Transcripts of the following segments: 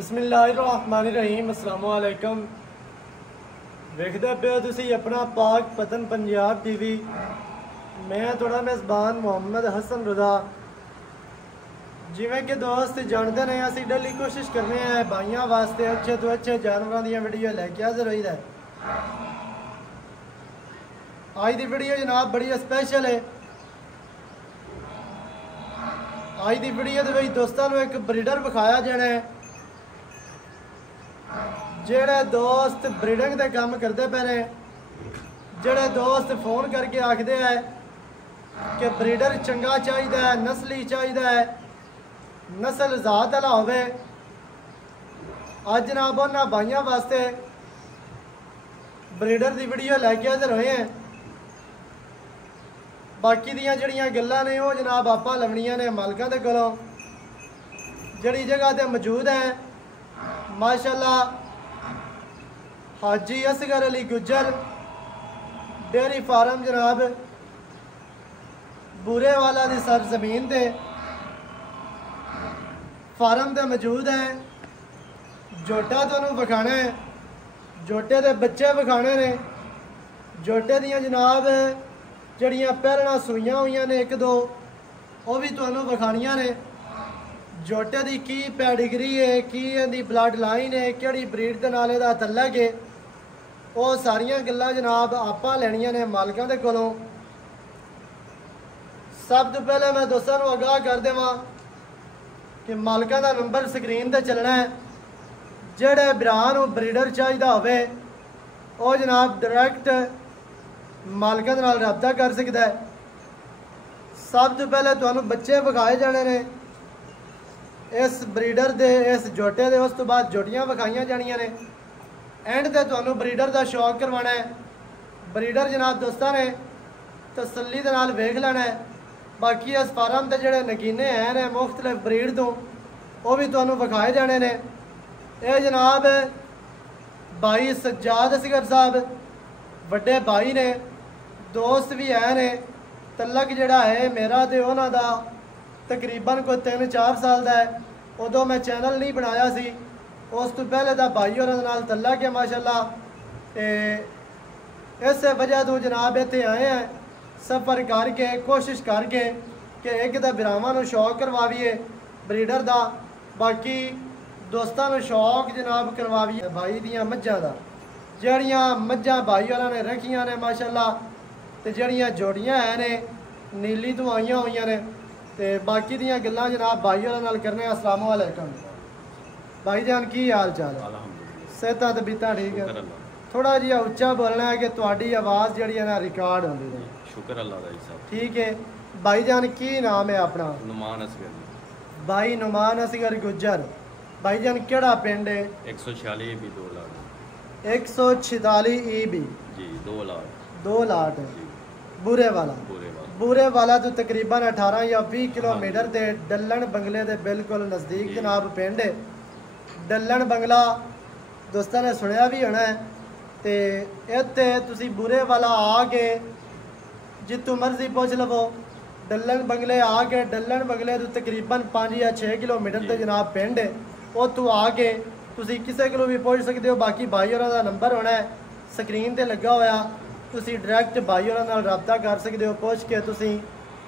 बिस्मिल्लाहिर्रहमानिर्रहीम अस्सलाम वालेकुम। वेखदे पे हो तुसी अपना पाक पतन पंजाब टीवी। मैं थोड़ा मेज़बान मोहम्मद हसन रज़ा। जिवें कि दोस्त जानते ने असीं डेली कोशिश करने हैं भाइयों वास्ते अच्छे तो अच्छे जानवरों दी वीडियो लैके हाज़र होईदा है। आज दी वीडियो जनाब बड़ी स्पेशल है। आज दी वीडियो दे विच दोस्तां नूं एक ब्रीडर विखाया जाना है। जेड़े दोस्त ब्रीडिंग के काम करते पे ने, जेड़े दोस्त फोन करके आखते हैं कि ब्रीडर चंगा चाहिए, नस्ली चाहिए, नस्ल ज़ात वाला होवे, अज जनाब उन्हां भाइयों वास्ते ब्रीडर की वीडियो लैके हाज़र होए हैं। बाकी दियां जड़ियां गल्लां ने वो जनाब आपां लवणियां ने मालकां दे कोलों। जड़ी जगह ते मौजूद है माशाअल्लाह हाजी असगर अली गुज्जर डेयरी फार्म जनाब बूरे वाला दी सर जमीन ते फार्म ते मौजूद है। जोटा तुहानूं विखाना है, जोटे दे बच्चे विखाने ने। जोटे दियां जनाब जड़ियां पैरना सूइयां हुई ने एक दो वो भी तुहानूं विखाणियां ने। जोटे की की पैडिग्री है, की इहदी ब्लड लाइन है, किहड़ी ब्रीड के नाल इहदा तल्लक है, वो सारियां गल्लां जनाब आपां लैणियां ने मालकां दे कोलों। सब तो पहले मैं दोस्तों नूं आगाह कर देवां कि मालकां दा नंबर स्क्रीन ते चलना है। जेड़े भरा नूं ब्रीडर चाहिदा होवे वो जनाब डायरैक्ट मालकां दे नाल रब्ता कर सकदा है। सब तो पहले तुहानूं बच्चे विखाए जाने ने इस ब्रीडर दे, इस जोटे दे। उस तो बाद जोटियां विखाइयां जानियां ने। एंड ते तुहानूं ब्रीडर का शौक करवाना है। ब्रीडर जनाब दोस्तां ने तसल्ली दे नाल वेख लेना है। बाकी इस फार्म के जोड़े नगीने हैं ने मुख्तलिफ ब्रीड तो वो भी तुहानूं विखाए जाने ने। ये जनाब भाई सज्जाद असगर साहब वड्डे भाई ने, दोस्त भी है ने। तलक जिहड़ा है मेरा तो उन्हां दा तकरीबन कोई 3-4 साल का है। उदों मैं चैनल नहीं बनाया सी, उस तो पहले तो भाई होरां दे नाल तल्लक है माशाअल्लाह। इस वजह तो जनाब इत्थे आए हैं सफ़र करके, कोशिश करके कि एक तो भरावां नूं शौक करवावीए ब्रीडर का, बाकी दोस्तां नूं शौक जनाब करवावीए भाई दियां मज्झां दा। जड़ियां मज्झां भाई होरां ने रखियां ने माशाअल्लाह, ते जड़ियां जोड़ियां है ने नीली तो आईयां हुई ने। ते बाकी दियां गल्लां जनाब भाई होरां नाल करने। अस्सलाम वालेकुम भाई जान, की हाल चाल है? सेहतां तबीयतां ठीक है? थोड़ा जिहा उच्चा बोलना है कि तुहाडी आवाज़ जिहड़ी है ना रिकॉर्ड होंदी है। शुक्र अल्लाह दा साहब। ठीक है भाई जान, की नाम है अपना? नुमान असगर। भाई नुमान असगर गुज्जर। भाई जान केड़ा पिंड है? 146 भी 2 लाख। 146 EB जी 2 लाख। 2 लाख बूरे वाला। बूरे वाला तो तकरीबन 18 या 20 किलोमीटर के डलन बंगले के बिल्कुल नज़दीक जनाब पिंड है। डलन बंगला दोस्तों ने सुनिया भी होना है। तो इत्थे तुसी बूरे वाला आके जितों मर्जी पुछ लवो। डलन बंगले आके, डलन बंगले तो तकरीबन 5 या 6 किलोमीटर ते जनाब पिंड है। उत्थों आके तुसी किसी को भी पुछ सकते हो। बाकी भाई होरां दा नंबर होना है स्क्रीन ते लगा होया, तुसी डायरैक्ट भाई होरां नाल रब्ता कर सकते हो, पुछ के तुसी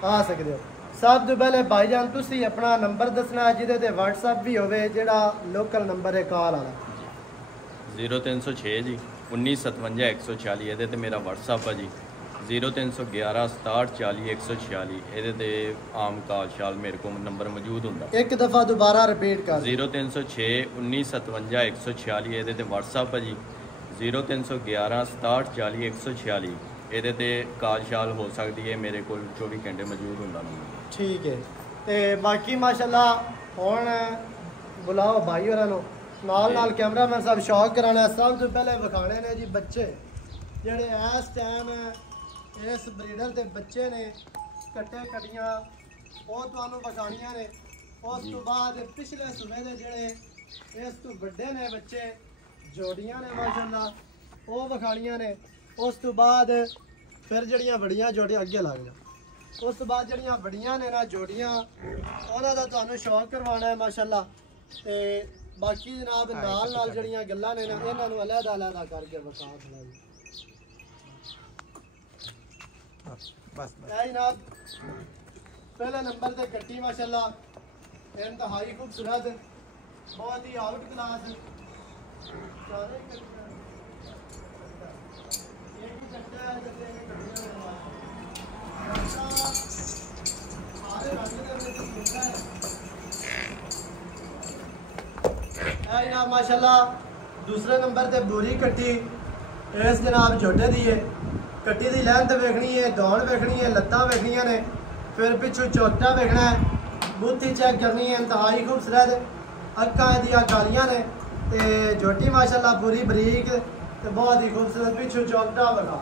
आ सकते हो। सब तो पहले भाईजान तुसी अपना नंबर दसना जिहदे ते व्हाट्सएप भी होवे, जेड़ा लोकल नंबर है कॉल वाला। 0306 जी 1957 140 ये ते मेरा व्हाट्सएप है जी। 0311 67 40 146 ये आम कॉल शाल मेरे को नंबर मौजूद होंदा। एक दफ़ा दोबारा रिपीट कर। 0306 1957 146 ये व्हाट्सएप है जी। 0311 67 40 146 ये कॉल शाल हो सकती है। मेरे को 24 घंटे मौजूद होंदा नंबर। ठीक है। तो बाकी माशाअल्लाह हुण बुलाओ भाई होरां नूं, नाल कैमरामैन साहब शौक कराना। सब तो पहले विखाने ने जी बच्चे जेड़े इस टाइम इस ब्रीडर के बच्चे ने कट्टे कटियां वो तुहानूं विखाणियां ने। उस तो बाद पिछले सूबे के जेड़े इस तो बड़े ने बच्चे जोड़ियां ने माशाअल्लाह वो विखाणियां ने। उस तो बाद फिर जड़ियां बड़ियां जोड़ियां अगे लग जा। उस तो बाद जड़ियां बड़ियां ने ना जोड़ियां उन्हां दा तुहानूं शौक करवाना है माशाअल्लाह। ते बाकी जनाब नाल जड़ियां गल्लां ने इन्हां नूं अलग-अलग करके विखा थोड़ा जी। बस जनाब पहले नंबर ते कट्टी माशाल्लाह इंतहाई खूबसूरत, बहुत ही आउट क्लास। जनाब माशाल्लाह दूसरे नंबर ते बूरी कट्टी इस जनाब झोटे दी है। कट्टी दी लैंथ वेखनी है, दौड़ वेखनी है, लत्तां वेखनियां ने, फिर पिछू चोटा वेखना है, बूथी चेक करनी है। इंतहाई खूबसूरत अक्खां इहदियां कालियां ने ते झोटी माशाल्लाह पूरी बरीक ते बहुत ही खूबसूरत। पिछू चोटा बना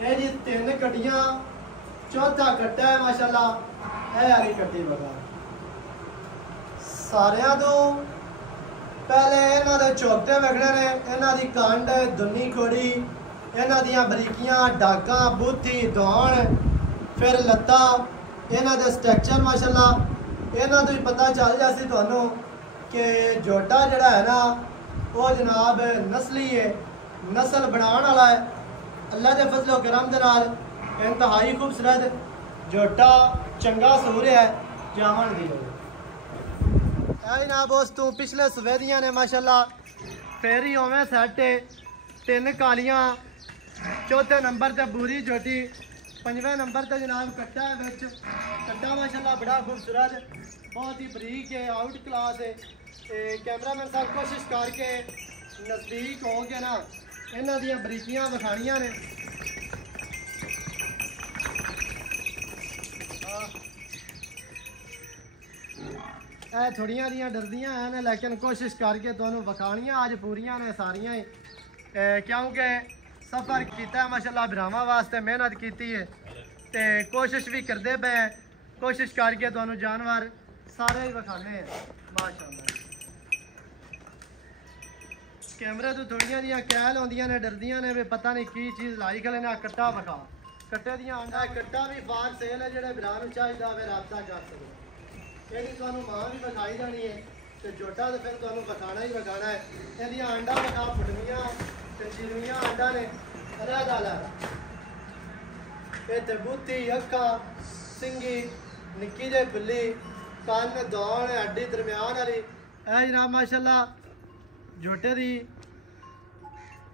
ये जी 3 कट्टियां, चौथा कट्टा है माशाल्लाह। है यारी कट्टी बना सारियां तो पहले इन्हां दे चोटे वेखने ने, इन्हां दी कंड दुन्नी खोड़ी, इन्हां दियां बरीकियां डाकां बूथी दौड़, फिर लत्तां, इन्हां दे स्ट्रक्चर माशाल्लाह इन्हां तो ही पता चल जासी तुहानू कि झोटा जिहड़ा है ना वो जनाब नस्ली है, नस्ल बनाने वाला है। अल्लाह के फजलो करम दे नाल इंतहाई खूबसूरत झोटा चंगा सूर है जावन दी लोग। जनाब उस तू पिछले सुबह दियां ने माशाल्लाह, फेरी ओवें सैट 3 कालियां, चौथे नंबर ते बूरी झोटी, 5वें नंबर ते जनाब कट्टा है विच। कट्टा माशाल्लाह बड़ा खूबसूरत, बहुत ही बरीक है, आउट क्लास है। कैमरामैन साहब कोशिश करके नज़दीक हो के ना इन्हां दियां बरीकियां विखाणियां ने। थोड़ियां दियां डरदियां हैं लेकिन कोशिश करके तुहानू विखाणियां अज पूरियां ने सारियां ही, क्योंकि सफ़र किया है माशाल्लाह भरावां वास्ते, मेहनत की है तो कोशिश भी करते पे हैं। कोशिश करके तुहानू जानवर सारे ही विखाने हैं माशाल्लाह। कैमरे तो थोड़ियां दियां कैल आउंदियां ने, डरदियां ने भी पता नहीं की चीज़ लाई खले ने। कट्टा विखा, कट्टे दियां आंडा कट्टा भी फार सेल है, जो भरा चाहिए वे राबता कर सकते। ये तुहानू मां भी विखाई जानी है तो झोटा तो फिर तुहानू विखाना ही विखाना है। इहदियां आंडा विखा फुटवियां ते चिरवियां आंडा ने अलग-अलग। इत्थे बूथी, अक्खां, सिंगी, निक्की जी बिल्ली, कन्न, दौड़, हड्डी दरम्यान वाली। है जनाब माशाल्लाह झोटे दी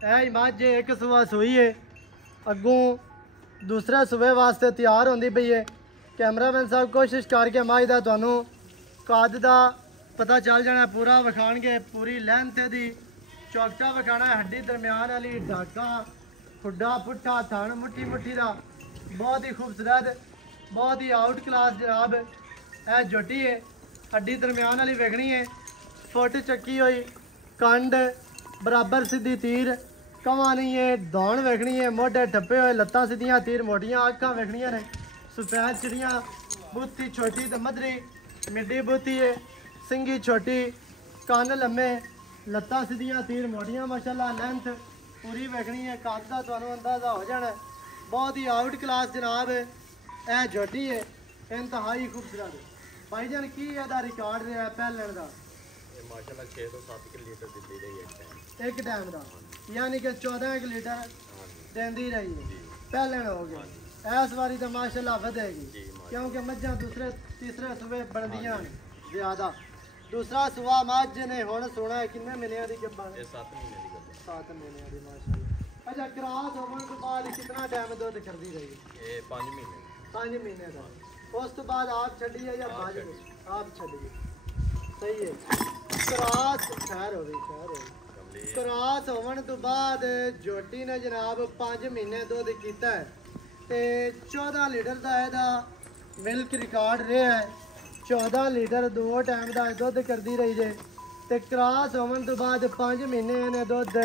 है मझ एक सुबह सूई है, अगों दूसरे सुबह वास्ते तैयार होंदी पई है। कैमरामैन साहब कोशिश करके मझ का तुहानू कद का पता चल जाना, पूरा विखाणगे, पूरी लैंथ दी चौकटा विखाना, हड्डी दरम्यान वाली, डाका, खुड्डा पुट्ठा, थन मुट्ठी मुट्ठी का, बहुत ही खूबसूरत, बहुत ही आउट क्लास जनाब है झोटी है। हड्डी दरम्यान वाली वेखनी है, फुट चक्की हुई, कंड बराबर सीधी तीर, कवा नहीं है, दौड़ वेखनी है, मोढे ठप्पे हुए, लत्तां सीधियां तीर मोटियां, अक्खां वेखनियां ने, सफेद चिड़ियाँ, बूथी छोटी तो मदरी, मिड्डी बूथी है, सिंगी छोटी, कन्न लम्मे, लत्तां सीधियां तीर मोटियां माशाल्लाह, लेंथ पूरी वेखनी है। कद का तुहानू अंदाजा हो जाना है, बहुत ही आउट क्लास जनाब है झोटी है, इंतहाई खूबसूरत। भाईजान की ਇਹਦਾ रिकॉर्ड रहा है पहलन का? माशाल्लाह 6 तो 7 लीटर दिंदी रही एक टाइम का, यानी कि 14 लीटर देंदी रही है, पहलन हो गया। इस बारी तो माशाल्लाह वधेगी क्योंकि मझां दूसरे तीसरे सुबह बनदियां ज़्यादा। दूसरा सुबह मझ ने हुण सोना है किन्ने महीनों की गब्बन? 7 महीने की। 7 महीने की माशाल्लाह। अच्छा क्रॉस होने के बाद कितना टाइम दूध करती रही? ये 5 महीने। 5 महीने का। उस तो बाद आप छड़ी है या बाज आप छड़ी? सही है। क्रॉस खैर हो गई क्रॉस होने तो बाद झोटी ने जनाब 5 महीने दूध किया है ते 14 लीटर का ਇਹਦਾ मिल्क रिकॉर्ड रहा है। 14 लीटर 2 टाइम का दुध करती रही है तो क्रॉस होने तो बाद 5 महीने इन्हें दुध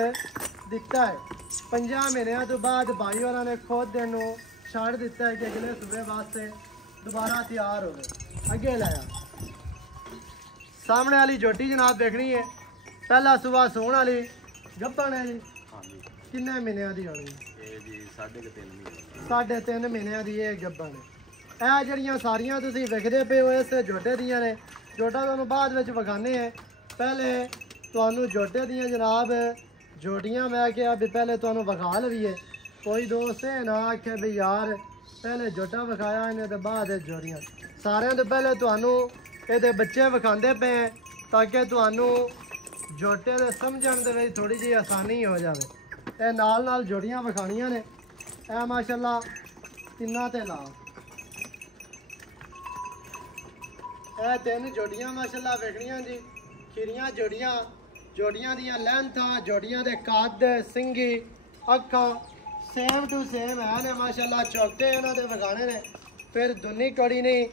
दिता है। 5 महीनों तो बाद भाई और ने खुद इनू छड़ दिता है कि अगले सुबह वास्ते दोबारा तैयार हो गए। अगे लाया सामने वाली झोटी जनाब देखनी है, पहला सुबह सोन वाली गब्बन है जी। हाँ जी। किन्ने महीनों की होनी? ये जी 3.5 महीने। 3.5 महीनों की ये गब्बन है। ਇਹ ਜਿਹੜੀਆਂ ਸਾਰੀਆਂ ਤੁਸੀਂ ਵੇਖਦੇ ਪਏ ਹੋ ਇਸ ਝੋਟੇ ਦੀਆਂ ਨੇ, जोटा तुहानू बाद विच विखाने हैं। पहले तुहानू जोटे दियां जनाब जोड़ियां मैं क्या भी पहले तुहानू विखा लवीए। कोई दोस्त है ना आखे भी यार पहले जोटा विखाया इन्हें तो बाद जोड़ियां। सारे तो पहले तुहानू ये बच्चे विखाते पे हैं ताकि तुहानू जोटे दे समझण दे विच थोड़ी जी आसानी हो जाए। ये नाल नाल जोड़ियां विखाणियां ने। ए माशाअल्लाह तिन्ना ते ला ए 3 जोड़ियां माशाअल्लाह वेखणियां जी। खीरियां जोड़ियां दियां लैंथां जोड़ियां दे कद सिंगी अखां सेम टू सेम है ने माशाअल्लाह। चौके इन्हां दे विखाणे ने। फिर दुनी कड़ी नहीं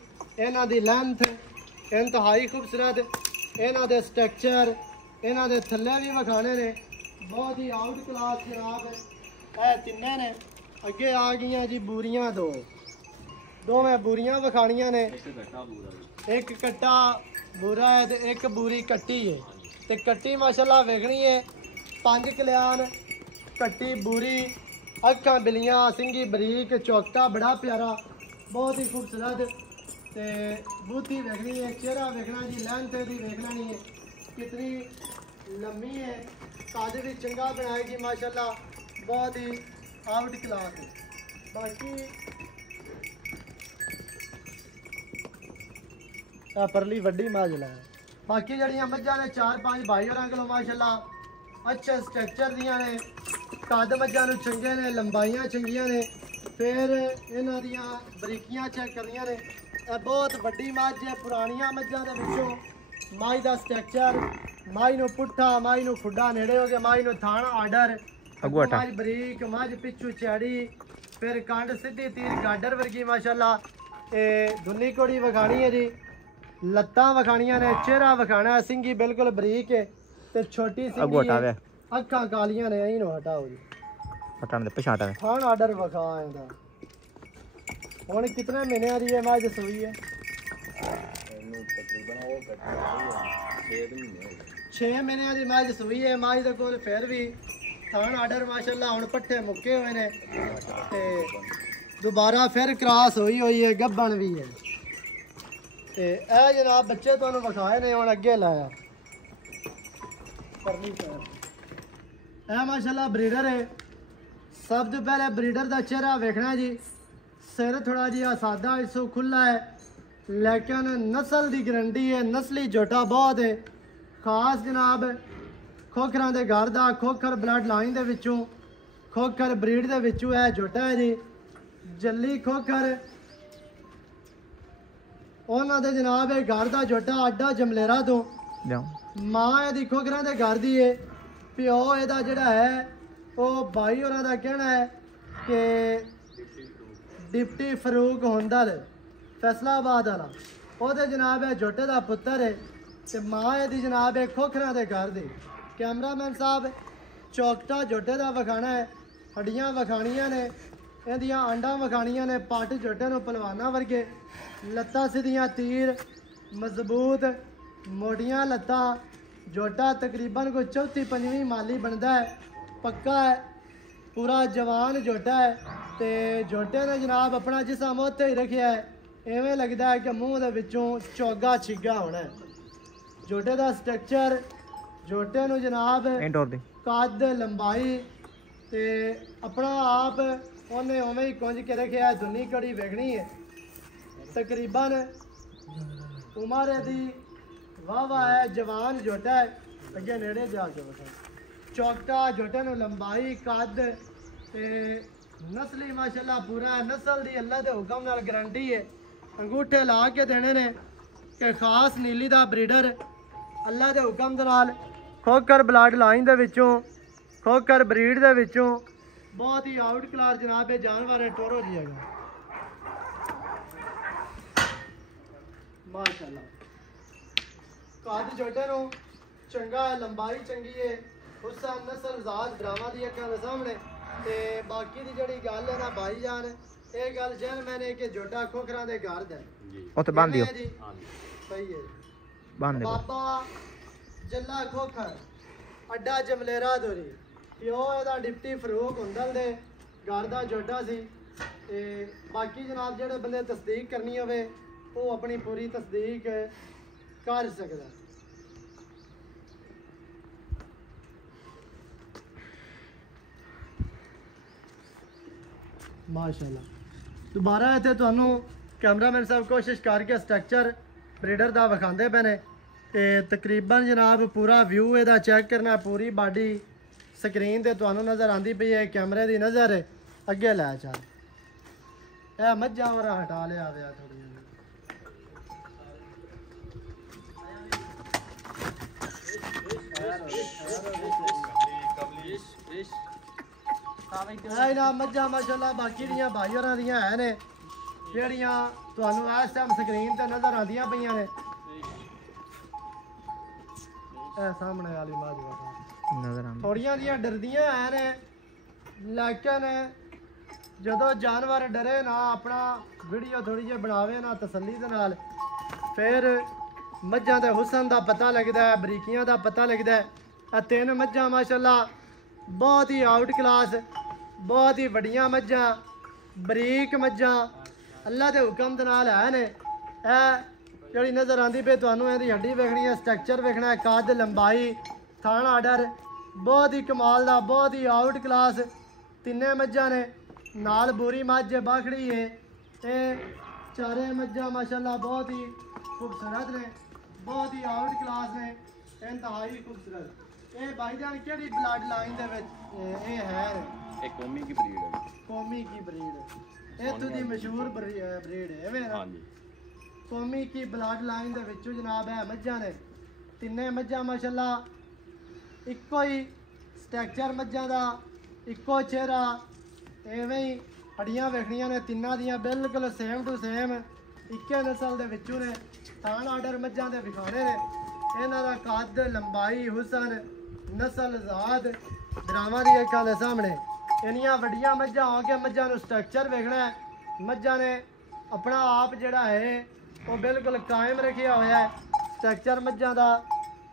इन्हां दी लेंथ इंतहाई खूबसूरत। इन्हां दे स्ट्रक्चर इन्हां दे थल्ले भी विखाणे ने बहुत ही आउट क्लास जनाब। है तिन्ने ने अगे आ गई जी बूरियां दोवें बूरियां विखाणियां ने। एक कट्टा बूरा है तो एक बूरी कट्टी है। तो कट्टी माशाअल्लाह वेखनी है 5 कल्याण कट्टी बूरी अखां बिलियां सिंगी बरीक चौका बड़ा प्यारा बहुत ही खूबसूरत। तो बूथी वेखनी है चेहरा वेखना जी लेंथ भी वेखना नहीं है कितनी लम्बी है। कद भी चंगा बनाएगी माशाअल्लाह बहुत ही आउट क्लास है। बाकी परली वड्डी माजल है। बाकी जड़ियां मज्जां ने 4-5 भाई होरां कोलों माशाअल्लाह अच्छे स्ट्रक्चर दियां ने। कद मज्जां नूं चंगे ने लंबाइयां चंगियां ने। फिर इन्हां दियां बरीकियां चेक करनियां ने। बहुत वड्डी मझ है पुरानियां मज्जां दे विचों। मझ दा स्ट्रक्चर मझ नूं पुट्ठा मझ नूं खुड्डा नेड़े हो गया मझ नूं थान आर्डर मझ बरीक मझ पिछू चैड़ी फिर कंड सीधी तीर गाडर वर्गी माशाअल्लाह। दुनी कोड़ी विखाणी है जी लत्तां विखाणियां ने चेहरा विखाना है सिंगी बिल्कुल बरीक है ते छोटी सिंगी है अखां कालियां ने। यही नो हटाओ जी हटाने दे पछाटा है थान आर्डर विखा इंदा। हुण कितने महीने दी है मझ सूई है? 6 महीने की मझ सूई है। मझ दे कोल फिर भी थान आर्डर माशाअल्लाह हुण पट्ठे मुक्के हुए ने ते दोबारा फिर क्रॉस हुई है गब्बन भी है। ते ए जनाब बच्चे तुहानू विखाए ने हुण अगे लाया परली साइड। ए माशाअल्लाह ब्रीडर है। सब तो पहले ब्रीडर का चेहरा वेखना जी। सिर थोड़ा जिहा सादा इसो खुला है लेकिन नस्ल की गारंटी है। नस्ली जोटा बहुत है खास जनाब खोखर के घर का खोखर ब्लड लाइन के विचों खोखर ब्रीड के विचों है जोटा है जी। जल्ली खोखर उन्होंने जनाब घर का जोटा अड्डा जमलेरा तो माँ यदि खोखर के घर की है। प्यो यदा जोड़ा है वो भाई होर का कहना है कि डिप्टी फरूक हुंदल फैसलाबाद वाला वो जनाब है जोटे का पुत्र है। तो माँ यदि जनाब है खोखर के घर की। कैमरामैन साहब चौकटा जोटे का विखाना है हड्डियां विखाणियां ने इहदियां आंडा विखाणियां ने पट जोटे नूं पलवाना वर्गे लत्तां सीधियां तीर मजबूत मोटियां लत्तां। जोटा तकरीबन कोई 4वीं-5वीं माली बनता है पक्का है पूरा जवान जोटा है। तो जोटे ने जनाब अपना जिसम उत्थे ही रखिया है इवें लगता है कि मूँह दे विचों चोगा छिगा होना है। जोटे का स्ट्रक्चर जोटे नूं जनाब कद लंबाई ते अपना आप उन्हें उवें ही कुंज के रखिया है। दुनी कड़ी वेखनी है तकरीबन उमर दी वाह है जवान जोटा है। अगे नेड़े जाके बता चौकटा जोटे नूं लंबाई कद ते नस्ली माशाअल्लाह पूरा है। नस्ल दी अल्लाह के हुक्म नाल गारंटी है। अंगूठे ला के देने ने कि खास नीली दा ब्रीडर अल्लाह के हुक्म दे नाल खोखर ब्लड लाइन दे विचों खोखर ब्रीड दे विचों बहुत ही आउट क्लास जनाब है जानवर है। टोरो जी है माशाअल्लाह कद जोटे नूं चंगा है लंबाई चंगी है। हुसन नस्ल जात ड्रामा दी अखां दे सामने। ते बाकी दी जड़ी गल है ना भाई जान ये गल जहन मैंने कि जोटा खोखरा दे घर दा उत्ते बांध दियो सही है बाबा जल्ला खोखर अड्डा जमलेरा दोरी प्यो एदा डिप्टी फरूक हुंदल दे घर दा जोटा सी। ते बाकी जनाब जेड़े बंदे तस्दीक करनी होवे वो अपनी पूरी तस्दीक कर सकदा। माशाल्लाह दोबारा इत्थे तुहानू कैमरामैन साहब कोशिश करके स्ट्रक्चर ब्रीडर दा विखांदे पे ने ते तकरीबन जनाब पूरा व्यू इहदा चेक करना, पूरी बॉडी स्क्रीन ते तुहानू नज़र आंदी पई है, कैमरे दी नज़र अगे लै चल। ए मज्जां वरा हटा लिया आया थोड़ी ना मज्जां माशाल्लाह बाकी दियां भाई होरां दियां है ने जेहड़ियां तुहानू इस टाइम स्क्रीन ते नज़र आंदियां पईयां ने। ए सामने वाली माज नज़र आंदी थोड़ियां दियां डरदियां है ने, लेकिन जदों जानवर डरे ना अपना वीडियो थोड़ी जी बनावे ना तसल्ली दे नाल, फिर मज्जां दे हुसन दा पता लगदा है, बरीकियां दा पता लगदा है। आ तीन मज्जां माशाल्लाह बहुत ही आउट क्लास, बहुत ही वड्डियां मज्जां, बरीक मज्जां अल्लाह के हुक्म दे नाल है ने। ए जिहड़ी नज़र आंदी पे तुहानू इहदी हड्डी वेखनी है, स्ट्रक्चर वेखना है, कद लंबाई, थान आर्डर बहुत ही कमाल दा, बहुत ही आउट क्लास तिन्ने मज्जां ने। नाल बुरी मज्ज बाखड़ी है, ते चारे मज्जां माशाल्लाह बहुत ही खूबसूरत ने, बहुत ही आउट क्लास ने, इंतहाई खूबसूरत। ये भाईजान केड़ी ब्लड लाइन दे विच ये है? एक कौमी की ब्रीड है। कौमी की ब्रीड इत्थों दी मशहूर ब्रीड है मेरा। हाँ जी कौमी की ब्लड लाइन दे विचों जनाब है मज्जां ने, तिन्ने मज्जां माशाल्लाह इक्को ही स्ट्रक्चर मज्जां दा, इक्को चेहरा, एवें ही हड्डियां वेखनियां ने तिन्नां दियां बिल्कुल सेम टू सेम इक्के नस्ल दे विचों ने। थान आर्डर मज्जां दे विखाने ने, इन्हां दा कद लंबाई हुसन नस्ल ज़ात दरावां दी अक्खां दे सामने इन्नियां वड्डियां मज्जां हो के मज्जां नूं स्ट्रक्चर वेखना है। मज्जां ने अपना आप जिहड़ा है वो बिल्कुल कायम रखिया होया है, स्ट्रक्चर मज्जां दा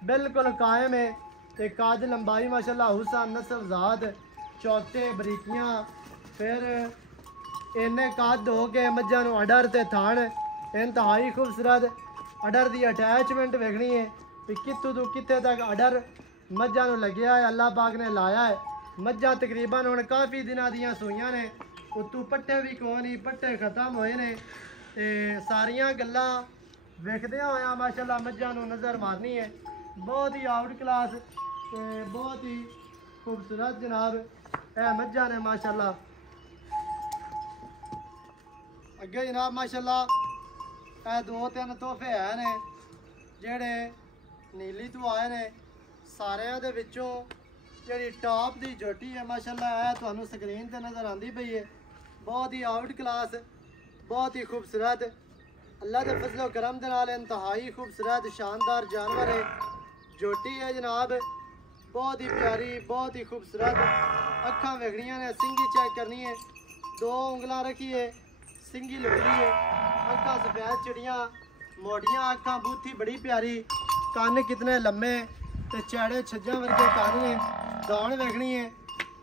बिल्कुल कायम है, ते कद लंबाई माशाल्लाह हुसन नस्ल ज़ात चौथे बरीकियां, फिर इन्ने कद हो के मज्जां नूं अडर ते थान इंतहाई खूबसूरत। अडर दी अटैचमेंट वेखनी है कि कित्थों तो कित्थे तक अडर मज्जां नूं लग्या है, अल्लाह पाक ने लाया है। मज्जां तकरीबन हुण काफ़ी दिनां दियां सूईयां ने, उत्तों पट्टे भी कोई नहीं, पट्टे खत्म होए ने, ते सारियां गल्लां वेखदियां होया माशाल्लाह मज्जां नूं नज़र मारनी है। बहुत ही आउट क्लास ते बहुत ही खूबसूरत जनाब ए मज्जां ने माशाल्लाह। अगे जनाब माशाल्लाह ए दो तीन तोहफे है ने जेहड़े नीली तो आए ने। सारियां दे विचों जिहड़ी टॉप दी जोटी है माशाल्लाह है तुहानू स्क्रीन ते नज़र आंदी पई है, बहुत ही आउट क्लास, बहुत ही खूबसूरत, अल्लाह के फजलो करम दे नाल इंतहाई खूबसूरत शानदार जानवर है। जोटी है जनाब बहुत ही प्यारी, बहुत ही खूबसूरत। अक्खां वेखनियां ने, सिंगी चेक करनी है, दो उंगलां रखी है, सिंगी लुकड़ी है, अक्खां सफेद चिड़ियाँ, मोटियां अक्खां, बूथी बड़ी प्यारी, कन्न कितने लम्मे ते चैड़े छज्जां वर्गे कन्न ने। दौड़ वेखनी है,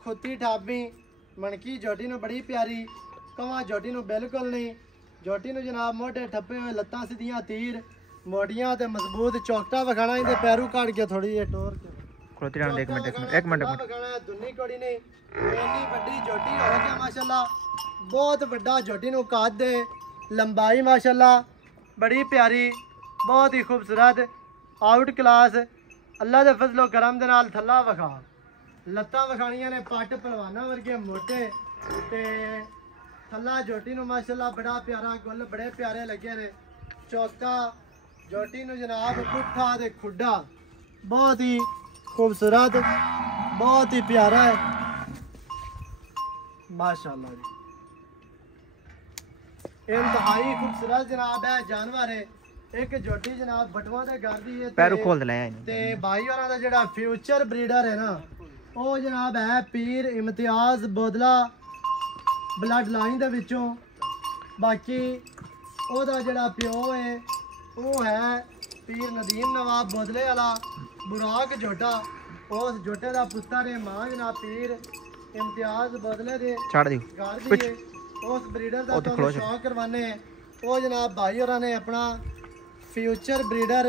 खुत्ती ठाबी, मनकी जोटी नूं बड़ी प्यारी, कवां जोटी नूं बिल्कुल नहीं। जोटी नूं जनाब मोटे ठप्पे हुए, लत्तां सीधियां तीर, मोटियां ते मजबूत। चौकटा विखाना इहदे पैरू काट के थोड़ी जी टोर के एक मिनट दुन्नी कोड़ी नहीं, इन्नी वड्डी जोटी हो गया माशाल्लाह, बहुत वड्डा जोटी नूं कद दे, लंबाई माशाल्लाह बड़ी प्यारी, बहुत ही खूबसूरत, आउट क्लास। अल्लाह दे फजलो करम दे नाल थल्ला विखा, लत्तां विखानियां ने पट पलवाना वर्गे मोटे, ते थल्ला जोटी नूं माशाल्लाह बड़ा प्यारा, गुल बड़े प्यारे लगे ने। चौका जोटी नूं जनाब पुट्ठा ते खुड्डा बहुत ही खूबसूरत, बहुत ही प्यारा है माशाल्लाह जी। इंतहाई खूबसूरत जनाब है जानवर है। एक जोटी जनाब बटवा दे घर दी है, पैरू खोल ले ते भाई होरां दा जेड़ा फ्यूचर ब्रीडर है ना, वो जनाब है पीर इम्तियाज बोदला ब्लड लाइन दे विचों। बाकी ओदा जेड़ा प्यो है वो है पीर नदीम नवाब बोदले वाला बुराक जोटा, उस जोटे का पुत्र है। मां जनाब पीर इम्तियाज बोदले दे घर दी है। उस ब्रीडर का तो शौक करवाने हैं। वो जनाब भाई होरां ने अपना फ्यूचर ब्रीडर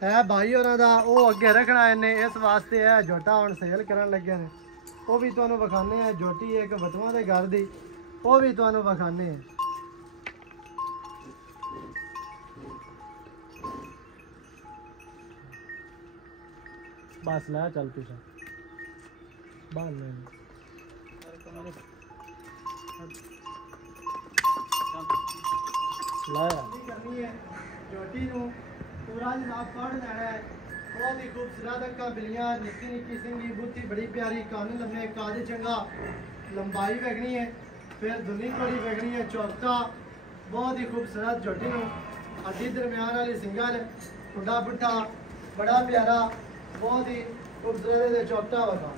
है भाई होरां दा वो अगे रखना इन्हें, इस वास्ते है झोटा हुण सेल करन लगे ने। वो भी तुहानूं विखाने हैं, झोटी एक बतुआं दे घर दी, वो भी तुहानूं विखाने हैं। बस ला चल पिछा बाहर ले लाया करनी है। झोटी नूं पूरा जनाब पढ़ लेना है। बहुत ही खूबसूरत अक्का बिलियां, निक्की निक्की सिंगी, बुत्ती बड़ी प्यारी, कान लम्मे, काज चंगा, लंबाई वेखनी है, फिर धुनी थोड़ी वेखनी है, चौथा बहुत ही खूबसूरत झोटी नूं हड्डी दरम्यान वाली सिंगल, ठुड्डा पुट्ठा बड़ा प्यारा, बहुत ही खूबसूरत चौथा वगा।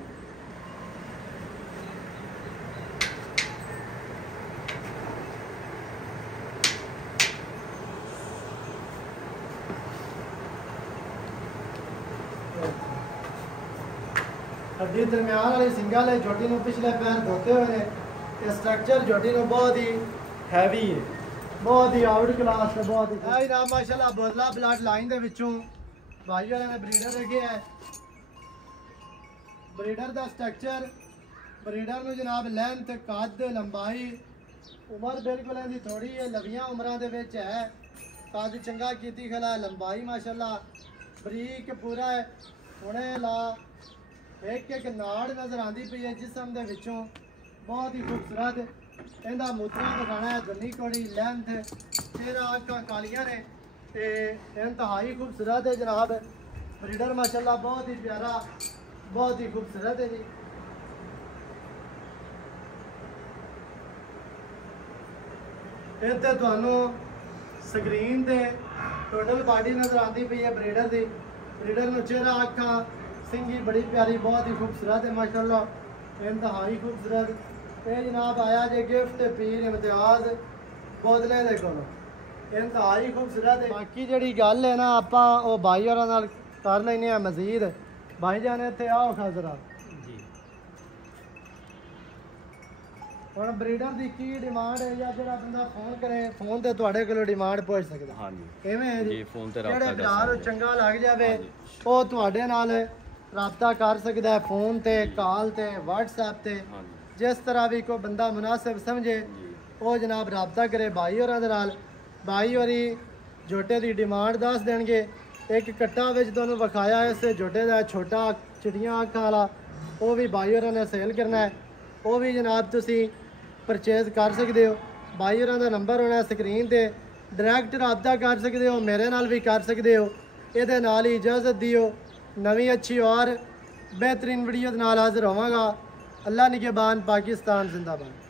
हड्डी दरम्यान वाली सिंगल है, झोटी नूं पिछले पैर धोते हुए ने। स्ट्रक्चर झोटी नूं बहुत ही हैवी है, बहुत ही आउट क्लास है, बहुत ही ना माशाल्लाह। बोतला ब्लड लाइन दे विचों भाई वाले ने ब्रीडर रखे है। ब्रीडर दा स्ट्रक्चर, ब्रीडर नूं जनाब लेंथ, कद, लंबाई, उम्र बिल्कुल इहदी थोड़ी है, लवियां उम्रां दे विच है, कद चंगा कीती खला, लंबाई माशाल्लाह बरीक पूरा है। हुणे ला एक एक नाड़ नज़र आती पई है जिसम दे विचों, बहुत ही खूबसूरत। इहदा मूत्रा दिखाना है, गन्नी कोड़ी, लेंथ, चेहरा, अक्खां कालियां ने, ते इंतहाई खूबसूरत है जनाब। ब्रीडर माशाल्लाह बहुत ही प्यारा, बहुत ही खूबसूरत है जी। इत्थे तुहानूं स्क्रीन ते टोटल बॉडी नज़र आती पई है ब्रीडर दी। ब्रीडर नूं चेहरा, अक्खां, सिंगी बड़ी प्यारी, बहुत ही खूबसूरत है माशाल्लाह, इंतहाई खूबसूरत। ये जनाब आया जे गिफ्ट पीर इम्तियाज बोतले दे कोलों, इंतहाई खूबसूरत है। बाकी जिहड़ी गल है ना आपां वो भाई होरां नाल कर लैने आ मजीद। भाई जान इत्थे आओ खा जरा जी। हुण ब्रीडर दी की डिमांड है, या जिहड़ा बंदा फोन करे फोन ते तुहाडे कोलों डिमांड पुछ सकदा? हां जी, किवें है जी? फोन ते राबता कर सकदा, चंगा लग जावे वो तुहाडे नाल राबता कर सकता है, फोन ते, कॉल ते, व्हाट्सएप ते, जिस तरह भी कोई बंदा मुनासिब समझे वो जनाब राबता करे भाई होरां दे नाल। भाई होरी झोटे की डिमांड दस देंगे। एक कट्टा विच तुहानूं विखाया इस झोटे का छोटा चिट्टियां अक्खां वाला, वो भी भाई होरां ने सेल करना है, वो भी जनाब तुसी परचेज कर सकते हो। भाई होरां दा नंबर होना स्क्रीन ते, डायरैक्ट राबता कर सकते हो, मेरे नाल भी कर सकते हो। ये नाल ही इजाज़त दियो, नवी अच्छी और बेहतरीन वीडियो नाल हाजिर होवांगा। अल्लाह निगहबान, पाकिस्तान जिंदाबाद।